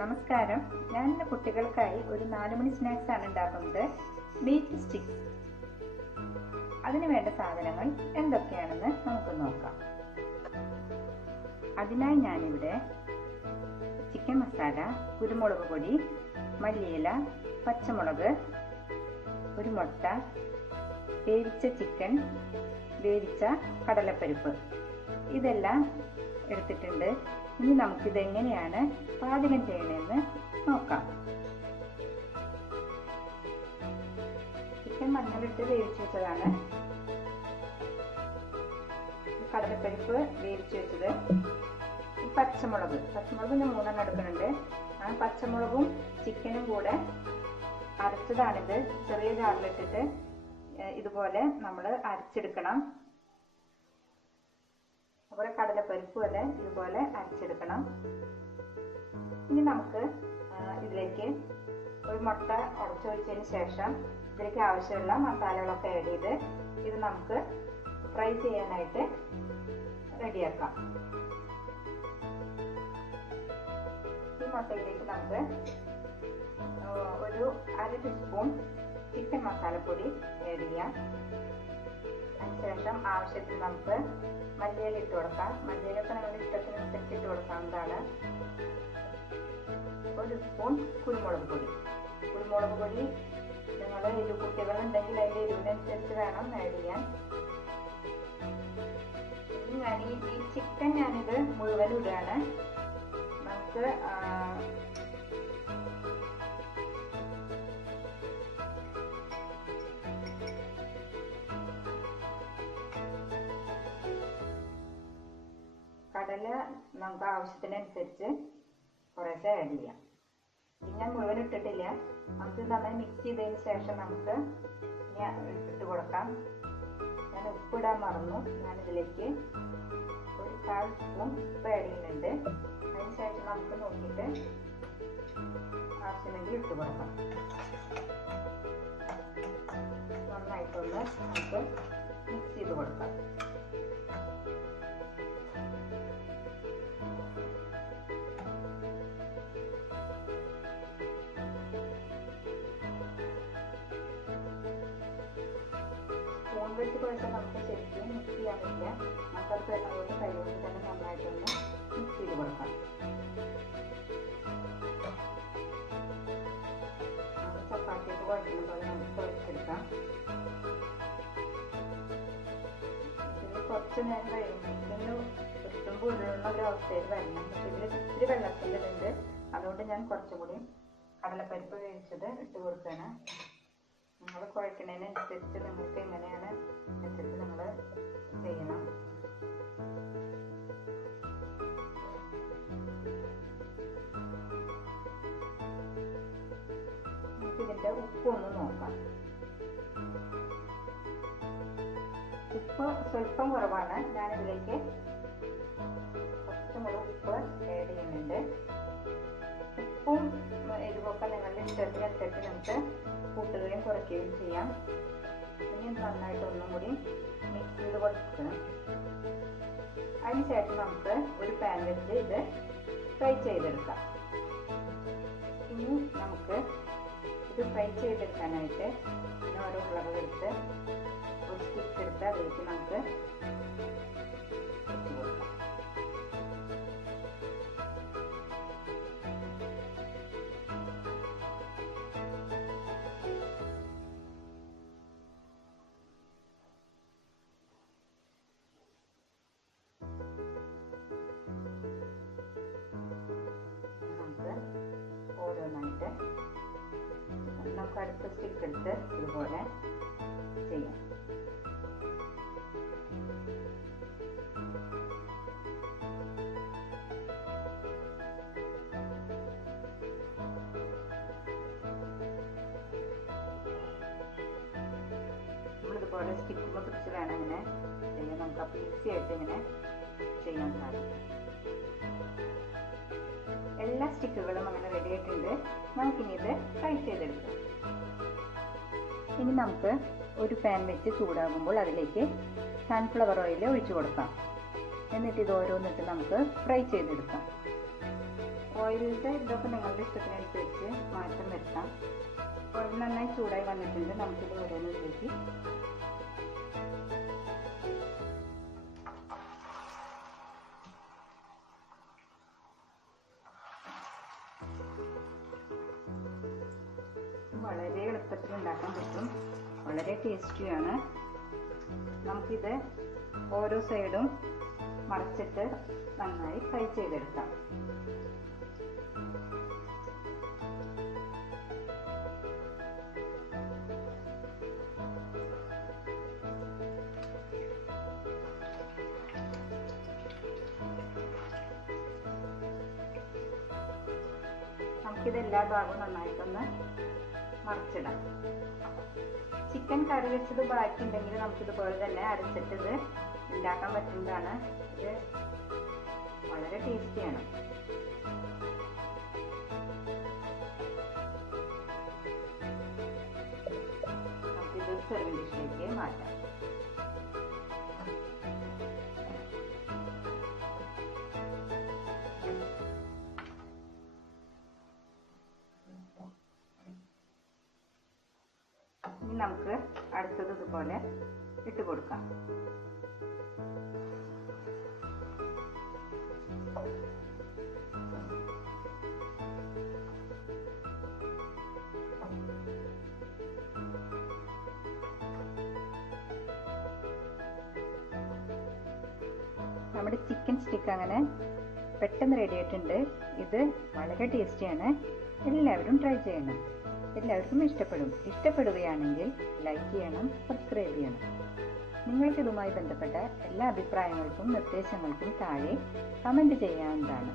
നമസ്കാരം. ഞാൻ ഇന്ന് കുട്ടികൾക്കായി ഒരു 4 മണി സ്നാക്സ് ആണ് ഉണ്ടാക്കുന്നത്. Meat sticks. അതിന് വേണ്ട സാധനങ്ങൾ എന്തൊക്കെയാണെന്ന് നമുക്ക് നോക്കാം. അതിനായി ഞാനിവിടെ ചിക്കൻ മസാല, കുരുമുളക് പൊടി, മല്ലിയില, പച്ചമുളക്, ഒരു മുട്ട, വേവിച്ച ചിക്കൻ, വേവിച്ച കടലപ്പരിപ്പ് ഇതെല്ലാം എടുത്തിട്ടുണ്ട്. ഇനി നമുക്കിതെങ്ങനെയാണ് പാചകം ചെയ്യണമെന്ന് നോക്കാം. ചിക്കൻ മഞ്ഞളിട്ട് വേവിച്ച് വെച്ചതാണ്. കടലപ്പരിപ്പ് വേവിച്ച് വെച്ചത്. പച്ചമുളക് ഞാൻ 3 എടുക്കുന്നുണ്ട്. ആ പച്ചമുളകും ചിക്കനും കൂടെ അരച്ചതാണിത്. ചെറിയ ജാറിലിട്ടിട്ട് ഇതുപോലെ നമ്മൾ അരച്ചെടുക്കണം. അതുപോലെ കടലപ്പരിപ്പ് വരെ ഇതുപോലെ അരച്ചെടുക്കണം. ഇനി നമുക്ക് ഇതിലേക്ക് ഒരു മുട്ട ഉടച്ചൊഴിച്ചതിന് ശേഷം ഇതിലേക്ക് ആവശ്യമുള്ള മസാലകളൊക്കെ ആഡ് ചെയ്ത് ഇത് നമുക്ക് ഫ്രൈ ചെയ്യാനായിട്ട് റെഡിയാക്കാം. ഈ മുട്ടയിലേക്ക് നമുക്ക് ഒരു 1/2 ടീസ്പൂൺ ചിക്കൻ മസാലപ്പൊടി ആഡ് ചെയ്യാം. അതിനുശേഷം ആവശ്യത്തിന് നമുക്ക് മല്ലിയില ഇട്ട് കൊടുക്കാം. മല്ലിയിലൊക്കെ നിങ്ങളുടെ ഇഷ്ടത്തിനനുസരിച്ച് ഇട്ട് കൊടുക്കാവുന്നതാണ്. 1 സ്പൂൺ കുരുമുളക് പൊടി നിങ്ങൾ കുട്ടികളുണ്ടെങ്കിൽ അതിൻ്റെ എരിവിനനുസരിച്ച് വേണം ആഡ് ചെയ്യാൻ. ഞാൻ ഈ ചിക്കൻ ഞാനിത് മുഴുവൻ ഇടുകയാണ്. നമുക്ക് കടല നമുക്ക് ആവശ്യത്തിനനുസരിച്ച് കുറേശ്ശെ ആഡ് ചെയ്യാം. ഇത് ഞാൻ മുഴുവൻ ഇട്ടിട്ടില്ല. നമുക്ക് നന്നായി മിക്സ് ചെയ്തതിന് ശേഷം നമുക്ക് ഇട്ട് കൊടുക്കാം. ഞാൻ ഉപ്പിടാൻ മറന്നു. ഞാനിതിലേക്ക് ഒരു 1/4 സ്പൂൺ ഉപ്പ് ആഡ് ചെയ്യുന്നുണ്ട്. അതിന് ശേഷം നമുക്ക് നോക്കിയിട്ട് ആവശ്യമെങ്കിൽ ഇട്ട് കൊടുക്കാം. നന്നായിട്ടൊന്ന് നമുക്ക് മിക്സ് ചെയ്ത് കൊടുക്കാം. സ്പൂൺ വെച്ച് കുഴച്ചാൽ നമുക്ക് ശരിക്കും മിക്സ് ചെയ്യാൻ പറ്റില്ല. നമുക്കത് അതുകൊണ്ട് കൈകൊണ്ട് തന്നെ നന്നായിട്ടൊന്ന് മിക്സ് ചെയ്ത് കൊടുക്കാം. ചപ്പാത്തിയൊക്കെ കുഴക്കുന്ന പോലെ നമുക്ക് കുഴച്ചെടുക്കാം. ഇതിൽ കുറച്ച് നേരം കഴിയുമ്പോഴത്തേന് ഒട്ടുമ്പോൾ ഉരുളുന്ന ഒരു അവസ്ഥയിൽ വരണം. പക്ഷെ ഇതിൽ ഇത്തിരി വെള്ളത്തിലുണ്ട്. അതുകൊണ്ട് ഞാൻ കുറച്ചും കൂടി കടലപ്പരിപ്പ് വേവിച്ചത് ഇട്ട് കൊടുക്കുകയാണ്. നിങ്ങൾ കുഴക്കുന്നതിനനുസരിച്ച് നിങ്ങൾക്ക് എങ്ങനെയാണ് അനുസരിച്ച് നിങ്ങൾ ചെയ്യണം. നമുക്ക് ഇതിൻ്റെ ഉപ്പ് ഒന്ന് നോക്കാം. ഉപ്പ് സ്വല്പം കുറവാണ്. ഞാനിതിലേക്ക് കുറച്ചും കൂടി ഉപ്പ് ആഡ് ചെയ്യുന്നുണ്ട്. ഉപ്പും എരിവൊക്കെ നിങ്ങളുടെ ഇഷ്ടത്തിനനുസരിച്ച് നമുക്ക് കൂട്ടുകയും കുറയ്ക്കുകയും ചെയ്യാം. ഇനി നന്നായിട്ട് ഒന്നും കൂടി മിക്സ് ചെയ്ത് കൊടുക്കണം. അതിനുശേഷം നമുക്ക് ഒരു പാൻ വെച്ച് ഇത് ഫ്രൈ ചെയ്തെടുക്കാം. ഇനി നമുക്ക് ഇത് ഫ്രൈ ചെയ്തെടുക്കാനായിട്ട് ഓരോ ഉരുളകളെടുത്ത് ഒരു സ്റ്റിക്ക് എടുത്ത് അതിലേക്ക് നമുക്ക് വെച്ച് കൊടുക്കാം. ഓരോന്നായിട്ട് നമുക്ക് അടുത്ത സ്റ്റിക്ക് എടുത്ത് ഇതുപോലെ ചെയ്യാം. നമ്മളിതുപോലെ സ്റ്റിക്കുമ്പോൾ പിടിച്ച് വേണം ഇങ്ങനെ ചെയ്യാൻ. നമുക്ക് അപ്പോൾ ഈസി ആയിട്ട് ഇങ്ങനെ ചെയ്യാൻ സാധിക്കും. എല്ലാ സ്റ്റിക്കുകളും അങ്ങനെ റെഡി ആയിട്ടുണ്ട്. നമുക്കിനി ഇത് ഫ്രൈ ചെയ്തെടുക്കാം. ഇനി നമുക്ക് ഒരു പാൻ വെച്ച് ചൂടാകുമ്പോൾ അതിലേക്ക് സൺഫ്ലവർ ഓയിൽ ഒഴിച്ചു കൊടുക്കാം. എന്നിട്ട് ഇത് ഓരോന്നിട്ട് നമുക്ക് ഫ്രൈ ചെയ്തെടുക്കാം. ഓയിലിൻ്റെ ഇതൊക്കെ നിങ്ങളുടെ ഇഷ്ടത്തിനനുസരിച്ച് മാറ്റം വരുത്താം. ഓയിൽ നന്നായി ചൂടായി വന്നിട്ടുണ്ട്. നമുക്കിത് ഓരോന്നിലേക്ക് വളരെ എളുപ്പത്തിൽ ഉണ്ടാക്കാൻ പറ്റും. വളരെ ടേസ്റ്റിയാണ്. നമുക്കിത് ഓരോ സൈഡും മറിച്ചിട്ട് നന്നായി ഫ്രൈ ചെയ്തെടുക്കാം. നമുക്കിത് എല്ലാ ഭാഗവും നന്നായിട്ടൊന്ന് മറിച്ചിടാം. ചിക്കൻ കറി വെച്ചത് ബാക്കി ഉണ്ടെങ്കിൽ നമുക്കിതുപോലെ തന്നെ അരച്ചിട്ട് ഇത് ഉണ്ടാക്കാൻ പറ്റുന്നതാണ്. ഇത് വളരെ ടേസ്റ്റിയാണ്. നമുക്കിത് സെർവിംഗ് ഡിഷിലേക്ക് മാറ്റാം. ഇനി നമുക്ക് അടുത്തത് ഇതുപോലെ ഇട്ട് കൊടുക്കാം. നമ്മുടെ ചിക്കൻ സ്റ്റിക്ക് അങ്ങനെ പെട്ടെന്ന് റെഡി ആയിട്ടുണ്ട്. ഇത് വളരെ ടേസ്റ്റിയാണ്. എല്ലാവരും ട്രൈ ചെയ്യണം. എല്ലാവർക്കും ഇഷ്ടപ്പെടുകയാണെങ്കിൽ ലൈക്ക് ചെയ്യണം, സബ്സ്ക്രൈബ് ചെയ്യണം. നിങ്ങൾക്ക് ഇതുമായി ബന്ധപ്പെട്ട എല്ലാ അഭിപ്രായങ്ങൾക്കും നിർദ്ദേശങ്ങൾക്കും താഴെ കമൻറ്റ് ചെയ്യാവുന്നതാണ്.